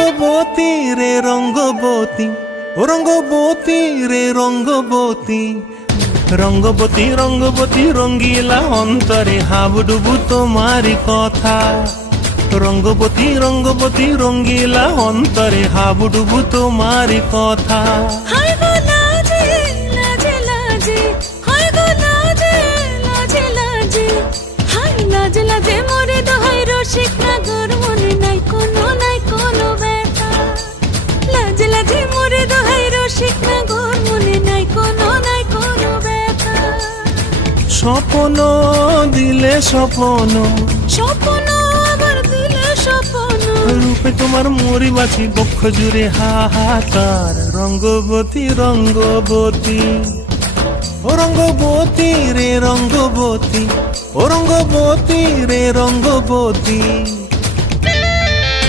রঙ্গবতী রে রঙ্গবতী, ও রঙ্গবতী রে রঙ্গবতী, রঙ্গবতী রঙ্গবতী রঙ্গিলা অন্তরে হাবুডুবু তোমারি কথা। রঙ্গবতী রঙ্গবতী রঙ্গিলা অন্তরে হাবুডুবু তোমারি কথা। হায় গো লাজে লাজে লাজে, হায় গো লাজে লাজে লাজে, হায় লাজে লাজে মোরে দোহাই রসিক নাগর মনে নাই কোনো ব্যথা। লাজে লাজে মোরে দোহাই রসিক নাগর মনে নাই কোনো ব্যথা। স্বপ্ন দিলে স্বপ্ন, স্বপ্ন আবার দিলে স্বপ্ন, রূপে তোমার মরি বাছি বক্ষ জুড়ে হাহাকার। রঙ্গবতী রঙ্গবতী, ও রঙ্গবতী রে রঙ্গবতী, ও রঙ্গবতী রে রঙ্গবতী।